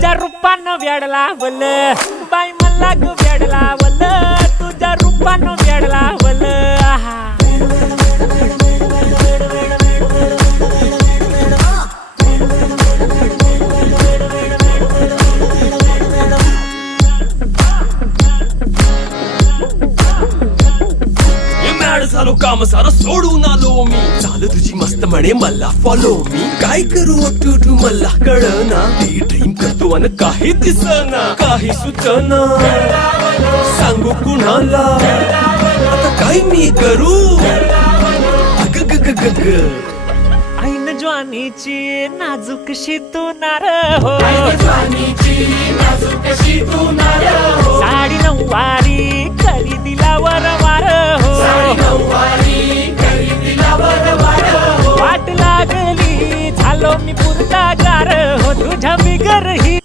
तुझ्या रूपानं वेड लावलं बाई मला ग वेड लावलं तुझ्या रूपानं वेड लावलं आहा झालो काम सारं सोडून आलो मी चाल तुझी मस्त म्हणे मला फॉलो मी काय करू टू मला कळना ती ड्रीम करतो अन काही दिसना काही सुचना सांगू कुणाला आता काय मी करू अग ग ग ग ग ऐन ज्वानीची नाजूकशी तू नार हो साडी नऊवारी करी दिला वरवार हो वाट लागली झालो मी पुरता गार हो तुझ्या बिगर ही